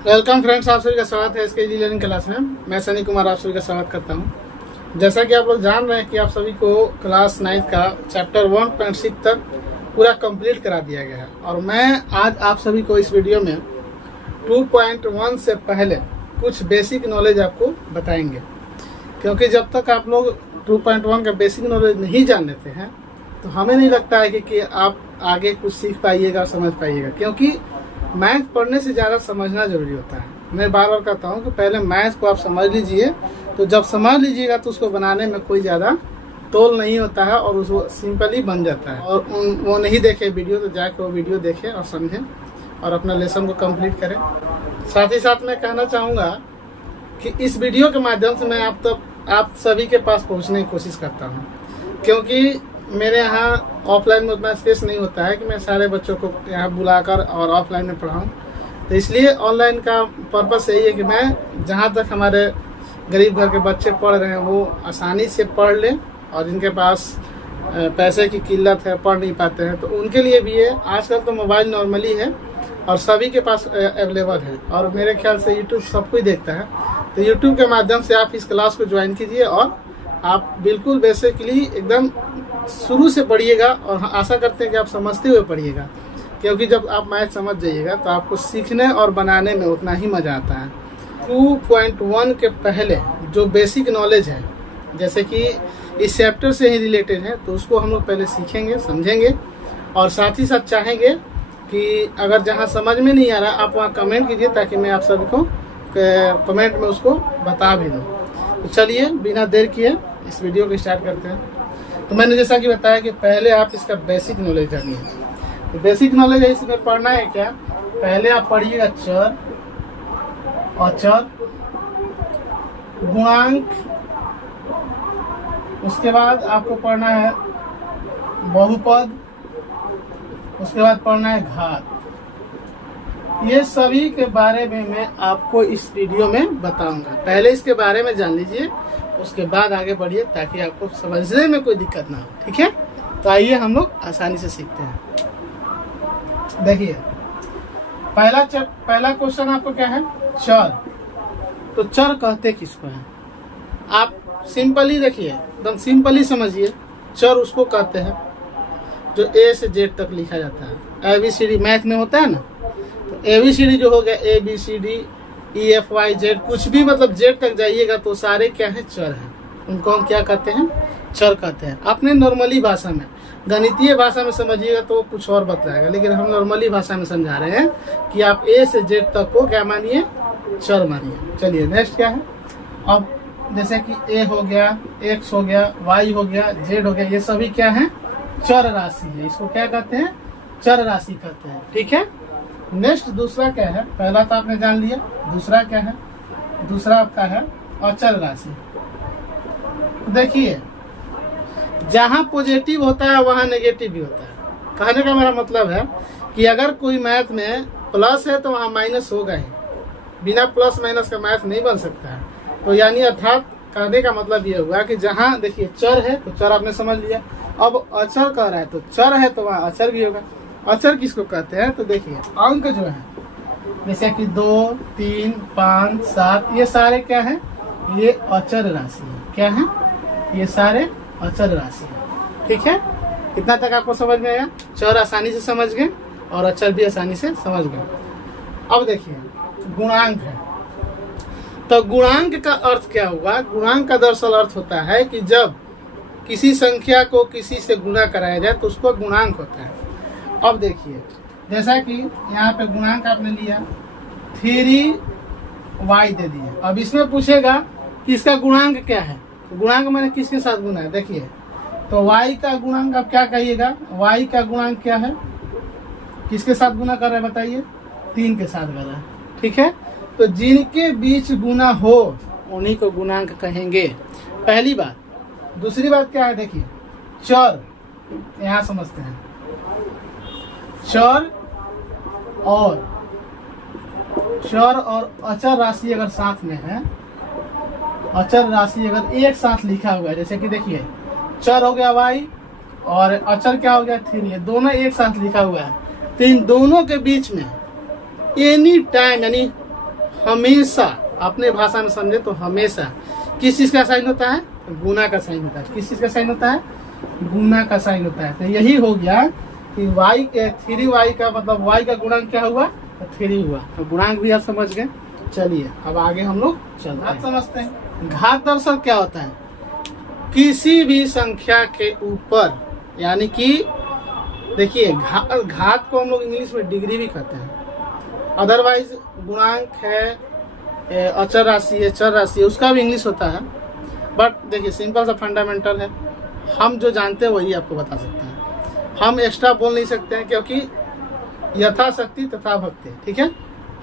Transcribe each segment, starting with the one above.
Welcome friends, आप सभी का स्वागत है इसके लर्निंग क्लास में। मैं सनी कुमार आप सभी का स्वागत करता हूं। जैसा कि आप लोग जान रहे हैं कि आप सभी को क्लास 9 का चैप्टर 1.6 तक पूरा कंप्लीट करा दिया गया है और मैं आज आप सभी को इस वीडियो में 2.1 से पहले कुछ बेसिक नॉलेज आपको बताएंगे, क्योंकि जब तक आप लोग 2.1 का बेसिक नॉलेज नहीं जान लेते हैं तो हमें नहीं लगता है कि आप आगे कुछ सीख पाइएगा और समझ पाइएगा, क्योंकि मैथ पढ़ने से ज़्यादा समझना जरूरी होता है। मैं बार बार कहता हूँ कि पहले मैथ को आप समझ लीजिए, तो जब समझ लीजिएगा तो उसको बनाने में कोई ज़्यादा तोल नहीं होता है और उसको सिंपली बन जाता है। और वो नहीं देखे वीडियो तो जाके वो वीडियो देखें और समझें और अपना लेसन को कंप्लीट करें। साथ ही साथ मैं कहना चाहूँगा कि इस वीडियो के माध्यम से मैं आप सभी के पास पहुँचने की कोशिश करता हूँ, क्योंकि मेरे यहाँ ऑफलाइन में उतना स्पेस नहीं होता है कि मैं सारे बच्चों को यहाँ बुलाकर और ऑफलाइन में पढ़ाऊँ। तो इसलिए ऑनलाइन का पर्पस यही है कि मैं जहाँ तक हमारे गरीब घर के बच्चे पढ़ रहे हैं वो आसानी से पढ़ लें, और जिनके पास पैसे की किल्लत है, पढ़ नहीं पाते हैं, तो उनके लिए भी है। आजकल तो मोबाइल नॉर्मली है और सभी के पास अवेलेबल है, और मेरे ख्याल से यूट्यूब सब कोई देखता है। तो यूट्यूब के माध्यम से आप इस क्लास को ज्वाइन कीजिए और आप बिल्कुल बेसिकली एकदम शुरू से पढ़िएगा, और आशा करते हैं कि आप समझते हुए पढ़िएगा, क्योंकि जब आप मैथ समझ जाइएगा तो आपको सीखने और बनाने में उतना ही मज़ा आता है। 2.1 के पहले जो बेसिक नॉलेज है, जैसे कि इस चैप्टर से ही रिलेटेड है, तो उसको हम लोग पहले सीखेंगे, समझेंगे, और साथ ही साथ चाहेंगे कि अगर जहाँ समझ में नहीं आ रहा आप वहाँ कमेंट कीजिए, ताकि मैं आप सभी को कमेंट में उसको बता भी दूँ। तो चलिए बिना देर किए इस वीडियो को स्टार्ट करते हैं। तो मैंने जैसा कि बताया कि पहले आप इसका बेसिक नॉलेज जानिए। तो बेसिक नॉलेज है, इसमें पढ़ना है क्या, पहले आप पढ़िएगा चर, अचर, गुणांक, उसके बाद आपको पढ़ना है बहुपद, उसके बाद पढ़ना है घात। ये सभी के बारे में मैं आपको इस वीडियो में बताऊंगा। पहले इसके बारे में जान लीजिए, उसके बाद आगे बढ़िए, ताकि आपको समझने में कोई दिक्कत ना हो। ठीक है, तो आइए हम लोग आसानी से सीखते हैं। देखिए पहला क्वेश्चन आपको क्या है, चर। तो चर कहते किसको हैं, आप सिंपली देखिए, एकदम सिंपली समझिए। चर उसको कहते हैं जो ए से जेड तक लिखा जाता है। ABCD मैथ में होता है ना, तो ABCD जो हो गया ABCD EFYZ, कुछ भी मतलब जेड तक जाइएगा तो सारे क्या है, चर हैं। उनको हम क्या कहते हैं, चर कहते हैं। अपने नॉर्मली भाषा में, गणितीय भाषा में समझिएगा तो कुछ और बताएगा, लेकिन हम नॉर्मली भाषा में समझा रहे हैं कि आप ए से जेड तक को क्या मानिए, चर मानिए। चलिए नेक्स्ट क्या है। अब जैसे कि ए हो गया, एक्स हो गया, वाई हो गया, जेड हो गया, ये सभी क्या है, चर राशि है। इसको क्या कहते हैं, चर राशि कहते हैं। ठीक है, नेक्स्ट दूसरा क्या है, पहला तो आपने जान लिया, दूसरा क्या है, दूसरा आपका है अचर राशि। देखिए जहाँ पॉजिटिव होता है वहाँ नेगेटिव भी होता है। कहने का मेरा मतलब है कि अगर कोई मैथ में प्लस है तो वहाँ माइनस होगा ही, बिना प्लस माइनस का मैथ नहीं बन सकता है। तो यानी अर्थात कहने का मतलब ये हुआ कि जहाँ देखिए चर है तो चर आपने समझ लिया, अब अचर कह रहा है तो चर है तो वहाँ अचर भी होगा। अचर किसको कहते हैं, तो देखिए अंक जो है, जैसे कि 2, 3, 5, 7, ये सारे क्या है, ये अचर राशि है। क्या है, ये सारे अचर राशि है। ठीक है, कितना तक आपको समझ में आया, चर आसानी से समझ गए और अचर भी आसानी से समझ गए। अब देखिए गुणांक है, तो गुणांक का अर्थ क्या हुआ, गुणांक का दरअसल अर्थ होता है कि जब किसी संख्या को किसी से गुणा कराया जाए तो उसको गुणांक होता है। अब देखिए जैसा कि यहाँ पे गुणांक आपने लिया 3y दे दिया। अब इसमें पूछेगा कि इसका गुणांक क्या है, गुणांक मैंने किसके साथ गुना है, देखिए तो y का गुणांक आप क्या कहिएगा, y का गुणांक क्या है, किसके साथ गुना कर रहे हैं बताइए, 3 के साथ कर रहा है। ठीक है, तो जिनके बीच गुना हो उन्हीं को गुणांक कहेंगे, पहली बात। दूसरी बात क्या है, देखिए चर, यहाँ समझते हैं, चर और अचर राशि अगर साथ में है, अचर राशि अगर एक साथ लिखा हुआ है, जैसे कि देखिए चर हो गया y और अचर क्या हो गया 3, दोनों एक साथ लिखा हुआ है, तो इन दोनों के बीच में एनी टाइम यानी हमेशा, अपने भाषा में समझे तो हमेशा किस चीज का साइन होता है? गुना का साइन होता है। किस चीज का साइन होता है? गुना का साइन होता है। तो यही हो गया कि y के 3y का मतलब y का गुणांक क्या हुआ? तो 3 हुआ। तो गुणांक भी आप समझ गए। चलिए अब आगे हम लोग चलते हैं, समझते हैं। घात दरअसल क्या होता है? किसी भी संख्या के ऊपर, यानी कि देखिए घात को हम लोग इंग्लिश में डिग्री भी कहते हैं। अदरवाइज गुणांक है, अचर राशि है, चर राशि है, उसका भी इंग्लिश होता है। बट देखिए सिंपल सा फंडामेंटल है, हम जो जानते हैं वही आपको बता सकते हैं। हम एक्स्ट्रा बोल नहीं सकते हैं, क्योंकि यथाशक्ति तथा भक्ति, ठीक है।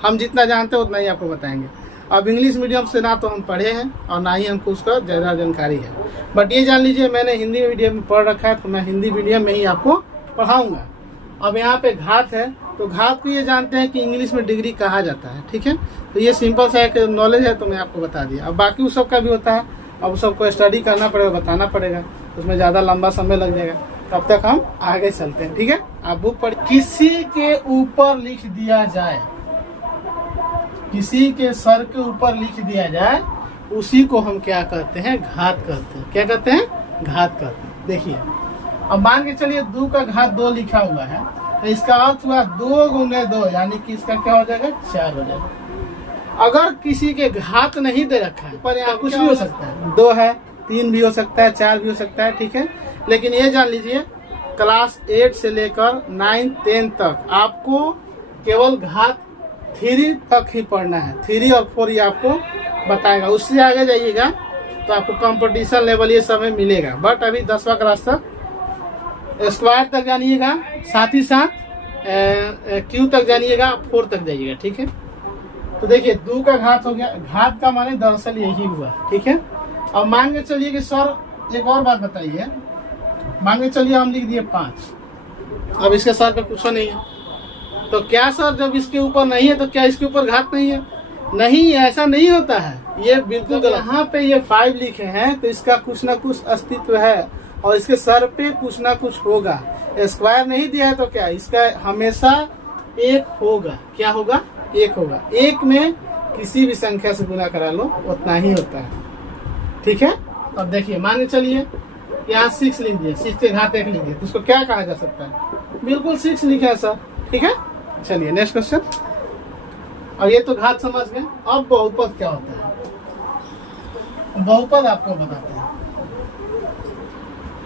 हम जितना जानते हैं उतना ही आपको बताएंगे। अब इंग्लिश मीडियम से ना तो हम पढ़े हैं और ना ही हमको उसका ज़्यादा जानकारी है, बट ये जान लीजिए मैंने हिंदी मीडियम में पढ़ रखा है, तो मैं हिंदी मीडियम में ही आपको पढ़ाऊंगा। अब यहाँ पे घात है, तो घात को ये जानते हैं कि इंग्लिश में डिग्री कहा जाता है, ठीक है। तो ये सिंपल सा एक नॉलेज है, तो मैं आपको बता दिया। अब बाकी उस सब का भी होता है, अब उस सबको स्टडी करना पड़ेगा, बताना पड़ेगा, उसमें ज़्यादा लंबा समय लग जाएगा। तब तक हम आगे चलते हैं, ठीक है। आप बुक पढ़िए। किसी के ऊपर लिख दिया जाए, किसी के सर के ऊपर लिख दिया जाए, उसी को हम क्या कहते हैं? घात कहते हैं। क्या कहते हैं? घात कहते हैं। देखिए अब मान के चलिए 2 का घात 2 लिखा हुआ है, तो इसका अर्थ हुआ 2 गुने 2, यानी कि इसका क्या हो जाएगा? 4 हो जाएगा। अगर किसी के घात नहीं दे रखा है, पर यहाँ कुछ भी हो सकता है, 2 है, 3 भी हो सकता है, 4 भी हो सकता है, ठीक है। लेकिन ये जान लीजिए क्लास 8 से लेकर 9, 10 तक आपको केवल घात 3 तक ही पढ़ना है। 3 और 4 ये आपको बताएगा। उससे आगे जाइएगा तो आपको कंपटीशन लेवल ये सब में मिलेगा। बट अभी 10वां क्लास तक स्क्वायर तक जानिएगा, साथ ही साथ क्यू तक जानिएगा, 4 तक जाइएगा, ठीक है। तो देखिए 2 का घात हो गया। घात का माने दरअसल यही हुआ, ठीक है। अब मान के चलिए कि सर एक और बात बताइए, मान के चलिए हम लिख दिए 5, अब इसके सर पे कुछ नहीं है, तो क्या सर जब इसके ऊपर नहीं है तो क्या इसके ऊपर घात नहीं है? नहीं, ऐसा नहीं होता है, ये बिल्कुल गलत। यहाँ पे ये 5 लिखे हैं तो इसका कुछ ना कुछ अस्तित्व है, और इसके सर पे कुछ ना कुछ होगा। स्क्वायर नहीं दिया है तो क्या इसका हमेशा 1 होगा। क्या होगा? 1 होगा। 1 में किसी भी संख्या से गुना करा लो उतना ही होता है, ठीक है। अब देखिए मान के चलिए यहाँ 6 लिख दिए, 6 के घात 1 लिख दिए, तो उसको क्या कहा जा सकता है? बिल्कुल 6 लिखा है सर, ठीक है। चलिए नेक्स्ट क्वेश्चन। और ये तो घात समझ गए। अब बहुपद क्या होता है? बहुपद आपको बताते हैं।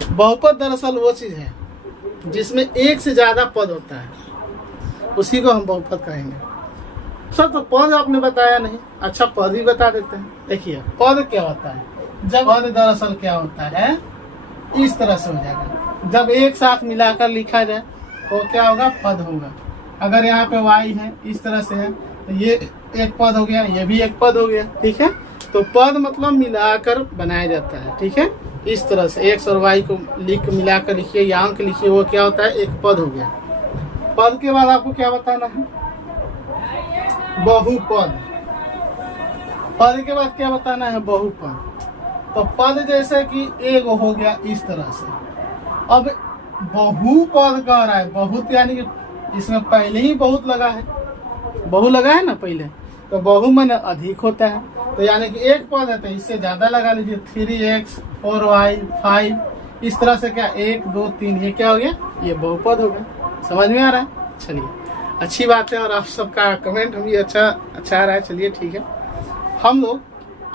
बहुपद दरअसल वो चीज है जिसमें एक से ज्यादा पद होता है, उसी को हम बहुपद कहेंगे। सर तो पद आपने बताया नहीं। अच्छा पद ही बता देते हैं। देखिए पद क्या होता है? जब पद दरअसल क्या होता है, इस तरह से हो जाएगा। जब एक साथ मिलाकर लिखा जाए तो क्या होगा? पद होगा। अगर यहाँ पे y है, इस तरह से है, तो ये एक पद हो गया, ये भी एक पद हो गया, ठीक है। तो पद मतलब मिलाकर बनाया जाता है, ठीक है। इस तरह से x और y को मिलाकर लिखिए या अंक लिखिए, वो क्या होता है? एक पद हो गया। पद के बाद आपको क्या बताना है? बहुपद। पद के बाद क्या बताना है? बहुपद। तो पद जैसे कि एगो हो गया, इस तरह से। अब बहुपद कह रहा है, बहुत यानी कि इसमें पहले ही बहुत लगा है, बहु लगा है ना पहले, तो बहु माने अधिक होता है। तो यानी कि एक पद है तो इससे ज्यादा लगा लीजिए, 3x 4y 5, इस तरह से क्या 1 2 3, ये क्या हो गया? ये बहुपद हो गया। समझ में आ रहा है? चलिए अच्छी बात है, और आप सबका कमेंट भी अच्छा आ रहा है। चलिए ठीक है। हम लोग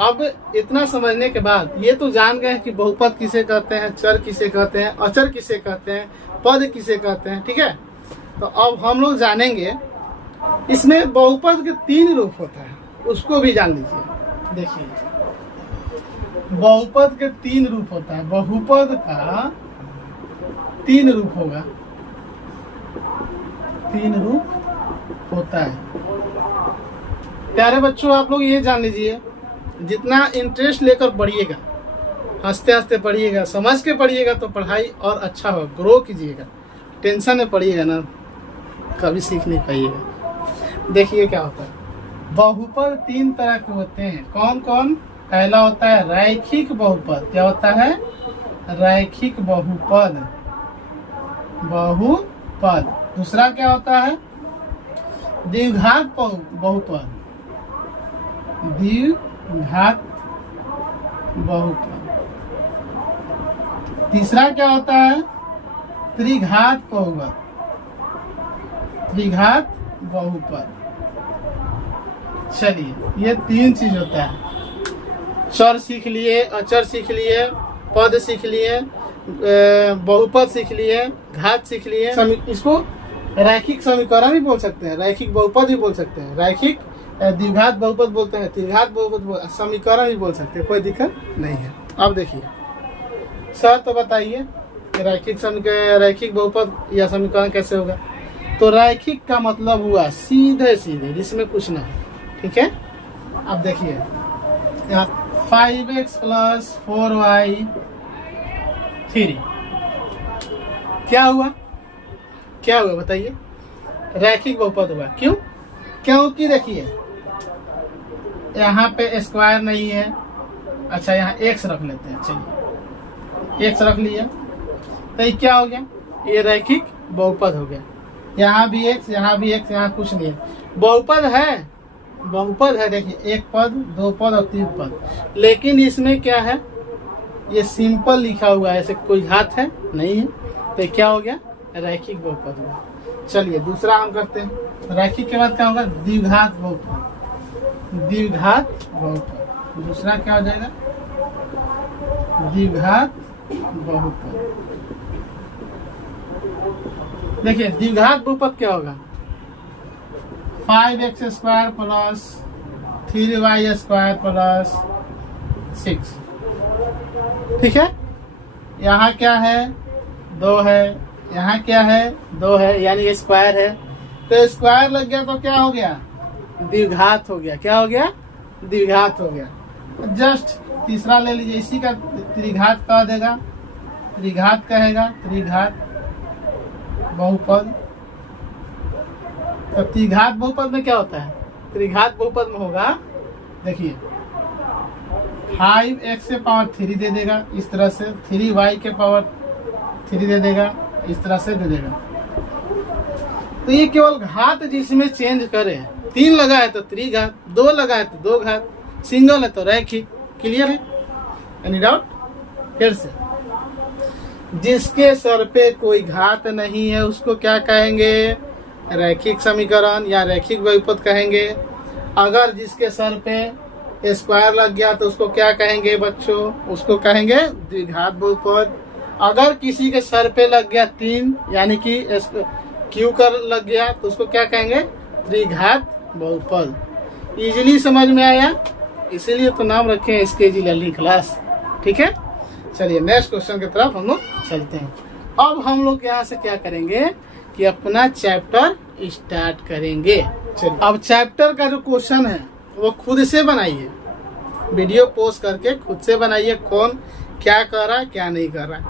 अब इतना समझने के बाद ये तो जान गए कि बहुपद किसे कहते हैं, चर किसे कहते हैं, अचर किसे कहते हैं, पद किसे कहते हैं, ठीक है। तो अब हम लोग जानेंगे इसमें बहुपद के 3 रूप होता है, उसको भी जान लीजिए। देखिए बहुपद के 3 रूप होता है। बहुपद का 3 रूप होगा, 3 रूप होता है। प्यारे बच्चों आप लोग ये जान लीजिए, जितना इंटरेस्ट लेकर पढ़िएगा, हंसते हंसते पढ़िएगा, समझ के पढ़िएगा तो पढ़ाई और अच्छा होगा, ग्रो कीजिएगा। टेंशन में पढ़िएगा ना, कभी सीख नहीं पाइएगा। देखिए क्या होता है। बहुपद 3 तरह के होते हैं। कौन कौन? पहला होता है रैखिक बहुपद। क्या होता है? रैखिक बहुपद। बहुपद। दूसरा क्या होता है? द्विघात बहुपद। द्विघात बहुपद। तीसरा क्या होता है? त्रिघात बहुपद। त्रिघात बहुपद। चलिए ये 3 चीज होता है। चर सीख लिए, अचर सीख लिए, पद सीख लिए, बहुपद सीख लिए, घात सीख लिए। इसको रैखिक समीकरण भी बोल सकते हैं, रैखिक बहुपद भी बोल सकते हैं, रैखिक द्विघात बहुपद बोलते हैं, त्रिघात बहुपद समीकरण भी बोल सकते हैं, कोई दिक्कत नहीं है। अब देखिए सर, तो बताइए रैखिक बहुपद या समीकरण कैसे होगा? तो रैखिक का मतलब हुआ सीधे सीधे, जिसमें कुछ ना हो। ठीक है, अब देखिए यहाँ 5x + 4y 3 क्या हुआ? क्या हुआ बताइए? रैखिक बहुपद हुआ। क्यों? क्योंकि देखिए यहाँ पे स्क्वायर नहीं है। अच्छा यहाँ x रख लेते हैं, चलिए x रख लिया, तो ये क्या हो गया? ये रैखिक बहुपद हो गया। यहाँ भी x, यहाँ भी x, यहाँ कुछ नहीं है, बहुपद है। बहुपद है, देखिए 1 पद, 2 पद और 3 पद। लेकिन इसमें क्या है? ये सिंपल लिखा हुआ है, ऐसे कोई घात है नहीं है, तो क्या हो गया? रैखिक बहुपद हुआ। चलिए दूसरा हम करते हैं। रैखिक के बाद क्या होगा? द्विघात बहुपद। द्विघात बहुपद। दूसरा क्या हो जाएगा? द्विघात बहुपद। देखिए द्विघात बहुपद क्या होगा? 5x² + 3y² + 6। ठीक है, यहाँ क्या है? 2 है, यहाँ क्या है? 2 है, यानी ये स्क्वायर है, तो स्क्वायर लग गया तो क्या हो गया? द्विघात हो गया। क्या हो गया? द्विघात हो गया। जस्ट तीसरा ले लीजिए, इसी का त्रिघात कह देगा, त्रिघात कहेगा, त्रिघात बहुपद। तो त्रिघात बहुपद में क्या होता है? त्रिघात बहुपद में होगा, देखिए 5x के पावर 3 दे देगा इस तरह से, 3y के पावर 3 दे देगा इस तरह से दे देगा। तो ये केवल घात जिसमें चेंज करे, 3 लगा है तो त्रिघात, 2 लगा है तो 2 घात, सिंगल है तो रैखिक। क्लियर है? Any doubt? फिर से, जिसके सर पे कोई घात नहीं है उसको क्या कहेंगे? रैखिक समीकरण या रैखिक बहुपद कहेंगे। अगर जिसके सर पे स्क्वायर लग गया तो उसको क्या कहेंगे बच्चों? उसको कहेंगे द्विघात बहुपद। अगर किसी के सर पे लग गया 3, यानी कि क्यू कर लग गया, तो उसको क्या कहेंगे? त्रिघात बहुपद। इजीली समझ में आया, इसीलिए तो नाम रखे हैं SKG लर्निंग क्लास। ठीक है, चलिए नेक्स्ट क्वेश्चन की तरफ हम लोग चलते हैं। अब हम लोग यहाँ से क्या करेंगे कि अपना चैप्टर स्टार्ट करेंगे। चलिए अब चैप्टर का जो क्वेश्चन है वो खुद से बनाइए, वीडियो पोस्ट करके खुद से बनाइए, कौन क्या कर रहा है क्या नहीं कर रहा है।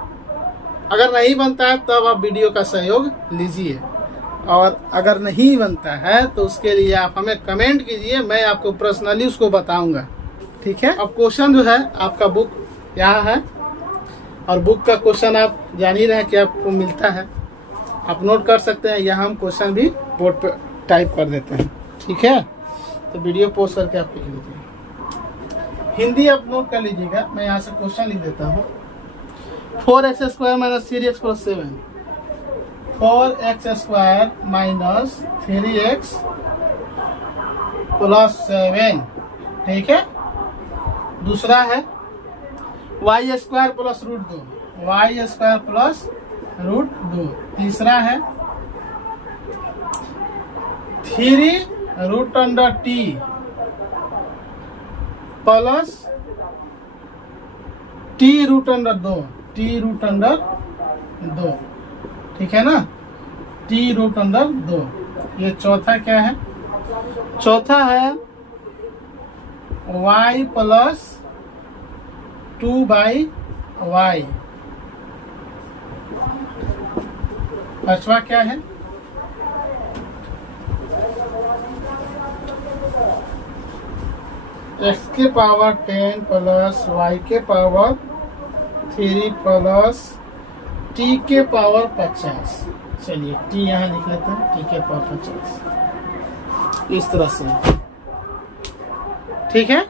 अगर नहीं बनता है तब आप वीडियो का सहयोग लीजिए, और अगर नहीं बनता है तो उसके लिए आप हमें कमेंट कीजिए, मैं आपको पर्सनली उसको बताऊंगा। ठीक है, अब क्वेश्चन जो है आपका बुक यहाँ है, और बुक का क्वेश्चन आप जान ही रहे हैं कि आपको मिलता है, आप नोट कर सकते हैं, यहाँ हम क्वेश्चन भी बोर्ड पे टाइप कर देते हैं। ठीक है, तो वीडियो पोस्ट करके आप लिख लीजिए। हिंदी आप नोट कर लीजिएगा, मैं यहाँ से क्वेश्चन लिख देता हूँ। 4x² - 3x + 7, 4x² - 3x + 7। ठीक है, दूसरा है y² + √2, y² + √2। तीसरा है 3 √t प्लस t √2, t √2। ठीक है ना, t √2। ये चौथा क्या है? चौथा है y + 2/y। पांचवा क्या है? x के पावर 10 प्लस y के पावर 3 प्लस t के पावर 50। चलिए t यहाँ लिख लेते हैं, t के पावर 50 इस तरह से। ठीक है।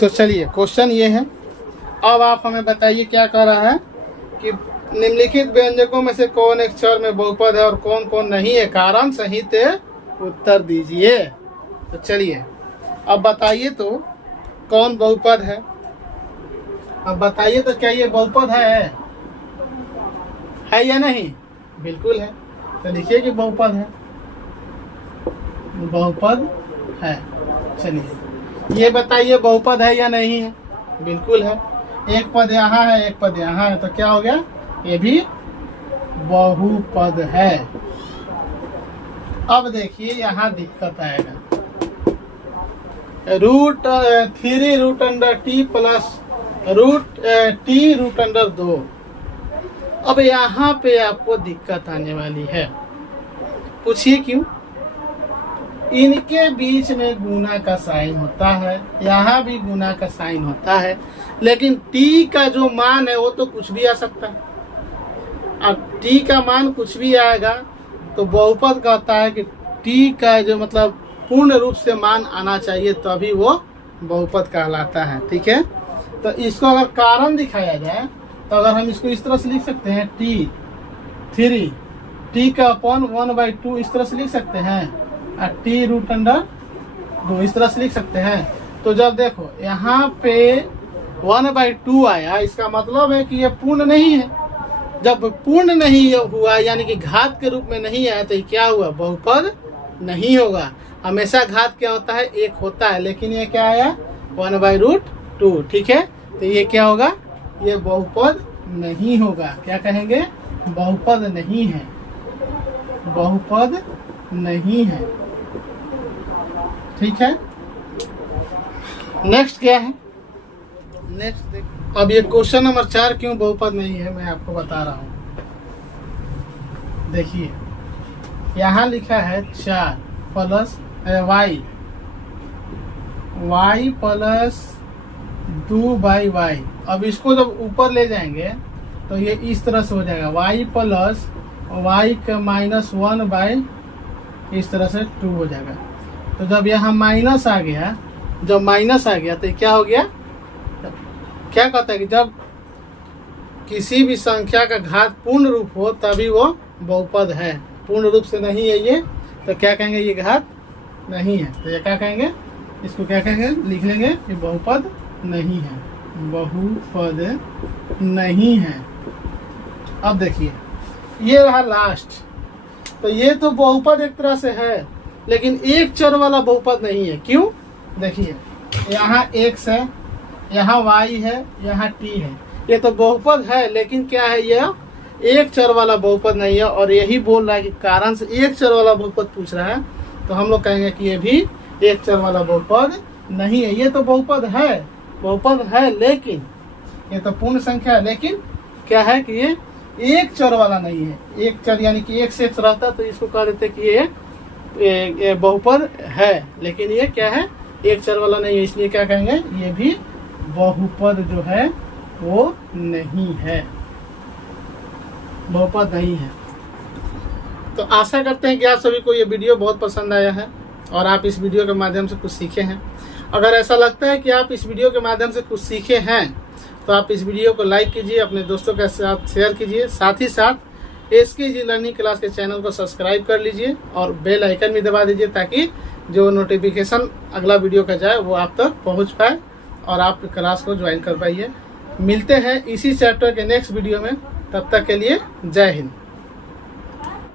तो चलिए क्वेश्चन ये है, अब आप हमें बताइए क्या कह रहा है कि निम्नलिखित व्यंजकों में से कौन एक चर में बहुपद है और कौन कौन नहीं है, कारण सहित उत्तर दीजिए। तो चलिए अब बताइए तो कौन बहुपद है। अब बताइए तो क्या ये बहुपद है या नहीं? बिल्कुल है। तो लिखिए कि बहुपद है, बहुपद है। चलिए ये बताइए बहुपद है या नहीं है? बिल्कुल है। एक पद यहाँ है, एक पद यहाँ है, तो क्या हो गया? ये भी बहुपद है। अब देखिए यहाँ दिक्कत आएगा, √3√t प्लस √t√2। अब यहाँ पे आपको दिक्कत आने वाली है। पूछिए क्यों? इनके बीच में गुना का साइन होता है, यहाँ भी गुना का साइन होता है, लेकिन t का जो मान है वो तो कुछ भी आ सकता है। अब t का मान कुछ भी आएगा तो बहुपद कहता है कि t का जो मतलब पूर्ण रूप से मान आना चाहिए तभी वो बहुपद कहलाता है। ठीक है। तो इसको अगर कारण दिखाया जाए तो अगर हम इसको इस तरह से लिख सकते हैं, t का अपॉन 1/2 इस तरह से लिख सकते हैं, और t√2 इस तरह से लिख सकते हैं। तो जब देखो यहाँ पे 1/2 आया, इसका मतलब है कि ये पूर्ण नहीं है। जब पूर्ण नहीं हुआ यानी कि घात के रूप में नहीं आया तो ये क्या हुआ? बहुपद नहीं होगा। हमेशा घात क्या होता है? 1 होता है, लेकिन ये क्या आया? 1/2। ठीक है। तो ये क्या होगा? ये बहुपद नहीं होगा। क्या कहेंगे? बहुपद नहीं है, बहुपद नहीं है। ठीक है। नेक्स्ट क्या है? नेक्स्ट देखो, अब ये क्वेश्चन नंबर 4 क्यों बहुपद नहीं है मैं आपको बता रहा हूँ। देखिए यहाँ लिखा है 4 प्लस y प्लस 2/y। अब इसको जब ऊपर ले जाएंगे तो ये इस तरह से हो जाएगा, y प्लस y का -1/, इस तरह से 2 हो जाएगा। तो जब यहाँ माइनस आ गया, जब माइनस आ गया तो क्या हो गया? क्या कहता है कि जब किसी भी संख्या का घात पूर्ण रूप हो तभी वो बहुपद है। पूर्ण रूप से नहीं है ये, तो क्या कहेंगे? ये घात नहीं है। तो ये क्या कहेंगे? इसको क्या कहेंगे? लिख लेंगे ये बहुपद नहीं है, बहुपद नहीं है। अब देखिए ये रहा लास्ट, तो ये तो बहुपद एक तरह से है, लेकिन एक चर वाला बहुपद नहीं है। क्यों? देखिए यहाँ x है, यहाँ y है, यहाँ t है, ये तो बहुपद है, लेकिन क्या है? यह एक चर वाला बहुपद नहीं है। और यही बोल रहा है कि कारण से एक चर वाला बहुपद पूछ रहा है, तो हम लोग कहेंगे कि ये भी एक चर वाला बहुपद नहीं है। ये तो बहुपद है, बहुपद है, लेकिन ये तो पूर्ण संख्या है, लेकिन क्या है कि ये एक चर वाला नहीं है। एक चर यानी कि एक से एक रहता तो इसको कह देते कि ये बहुपद है, लेकिन ये क्या है? एक चर वाला नहीं है, इसलिए क्या कहेंगे? ये भी बहुपद जो है वो नहीं है, बहुपद नहीं है। तो आशा करते हैं कि आप सभी को ये वीडियो बहुत पसंद आया है और आप इस वीडियो के माध्यम से कुछ सीखे हैं। अगर ऐसा लगता है कि आप इस वीडियो के माध्यम से कुछ सीखे हैं तो आप इस वीडियो को लाइक कीजिए, अपने दोस्तों के साथ शेयर कीजिए, साथ ही साथ SKG लर्निंग क्लास के चैनल को सब्सक्राइब कर लीजिए और बेल आइकन भी दबा दीजिए, ताकि जो नोटिफिकेशन अगला वीडियो का जाए वो आप तक पहुंच पाए और आप क्लास को ज्वाइन कर पाइए। मिलते हैं इसी चैप्टर के नेक्स्ट वीडियो में, तब तक के लिए जय हिंद।